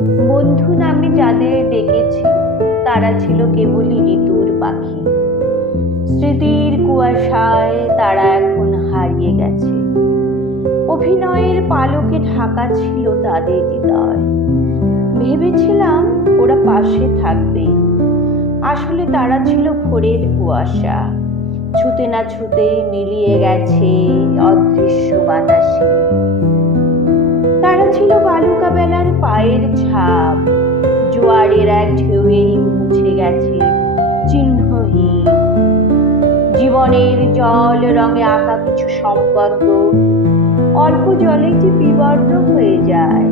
বন্ধু নামে যাদের ডেকেছি তারা ছিল কেবলই ঋতুর পাখি। স্মৃতির কুয়াশায় তারা এখন হারিয়ে গেছে। অভিনয়ের পালকে ঢাকা ছিল তাদের হৃদয়। ভেবেছিলাম ওরা পাশে থাকবে, আসলে তারা ছিল ভোরের কুয়াশা। ছুতে না ছুতে মিলিয়ে গেছে অদৃশ্য বাতাসে। তারা ছিল বালুকা বেলার পায়ের ছাপ, জোয়ারের এক ঢেউয়েই মুছে গেছে চিহ্নহীন। জীবনের জল রঙে আঁকা কিছু সম্পর্ক অল্প জলে যে বিবর্ণ হয়ে যায়।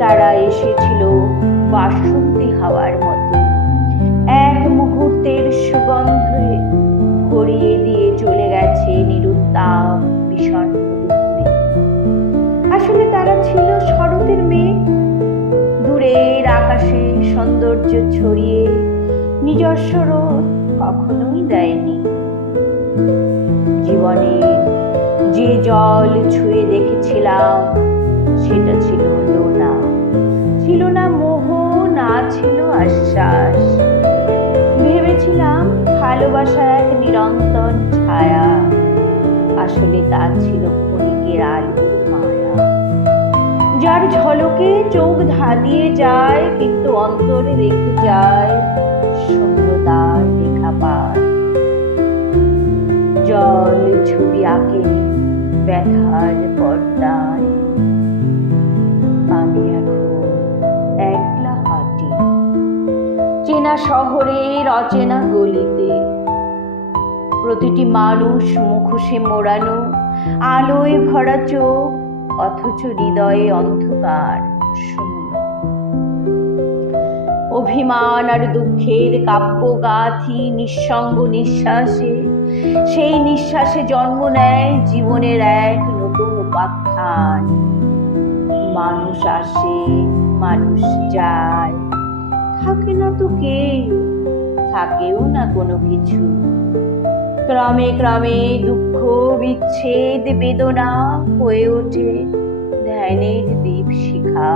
তারা এসেছিল বাসন্তী হাওয়ার মতো, এক মুহূর্তের সুগন্ধে ভরিয়ে দিয়ে চলে গেছে নিরুত্তাপ বিষণ্ণ রূপে। আসলে তারা ছিল শরতের মেঘ, দূরের আকাশে সৌন্দর্য ছড়িয়ে নিজস্ব রোদ কখনোই দেয়নি। জীবনের যে জল ছুঁয়ে দেখেছিলাম সেটা ছিল লোনা, ছিল না মোহ, না ছিল আশ্বাস। ভেবেছিলাম ভালোবাসা এক নিরন্তর ছায়া, আসলে তা ছিল ক্ষণিকের আলোর মায়া, যার ঝলকে চোখ ধাঁধিয়ে যায় কিন্তু অন্তরে রেখে যায় শূন্যতার রেখাপাত। জল ছবি আঁকে ব্যথার পর্দায়, আমি এখন একলা হাঁটি চেনা শহরের অচেনা গলিতে। প্রতিটি মানুষ মুখোশে মোড়ানো, আলোয় ভরা চোখ, অথচ হৃদয়ে অন্ধকার শূন্য। অভিমান আর দুঃখের কাব্য গাথি নিঃসঙ্গ নিঃশ্বাসে, সেই নিঃশ্বাসে জন্ম নেয় জীবনের এক নতুন উপাখ্যান। মানুষ আসে, মানুষ যায়, থাকে না তো কেউ, থাকেও না কোনো কিছু। ক্রমে ক্রমে দুঃখ, বিচ্ছেদ, বেদনা হয়ে ওঠে ধ্যানের দীপশিখা।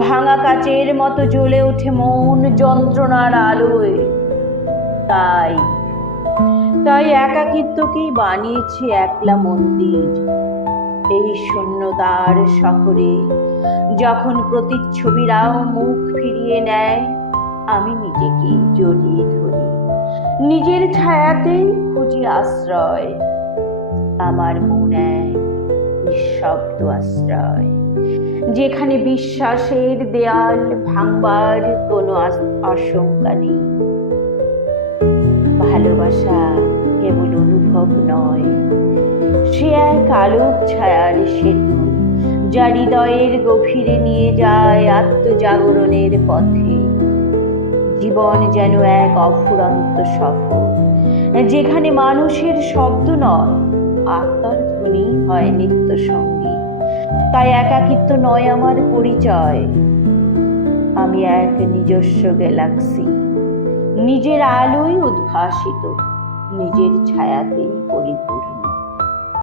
ভাঙা কাচের মতো জ্বলে ওঠে মন যন্ত্রণার আলোয়। তাই তাই একাকিত্বকেই বানিয়েছে একলা মন্দির। এই শূন্যতার শহরে যখন প্রতিচ্ছবিরাও মুখ ফিরিয়ে নেয়, আমি নিজেকে জড়িয়ে ধরি, নিজের ছায়াতেই খুঁজি আশ্রয়। আমার মন এক নিঃশব্দ আশ্রয়, যেখানে বিশ্বাসের দেয়াল ভাঙবার কোনো আশঙ্কা নেই। ভালোবাসা কেবল অনুভব নয়, সে এক আলোক ছায়ার সেতু, যা হৃদয়ের গভীরে নিয়ে যায় আত্মজাগরণের পথে। জীবন যেন এক অফুরন্ত সফর, যেখানে মানুষের শব্দ নয়, আত্মার ধ্বনি হয় নিত্য সঙ্গী। তাই একাকিত্ব নয় আমার পরিচয়, আমি এক নিজস্ব গ্যালাক্সি, নিজের আলোয় উদ্ভাসিত, নিজের ছায়াতে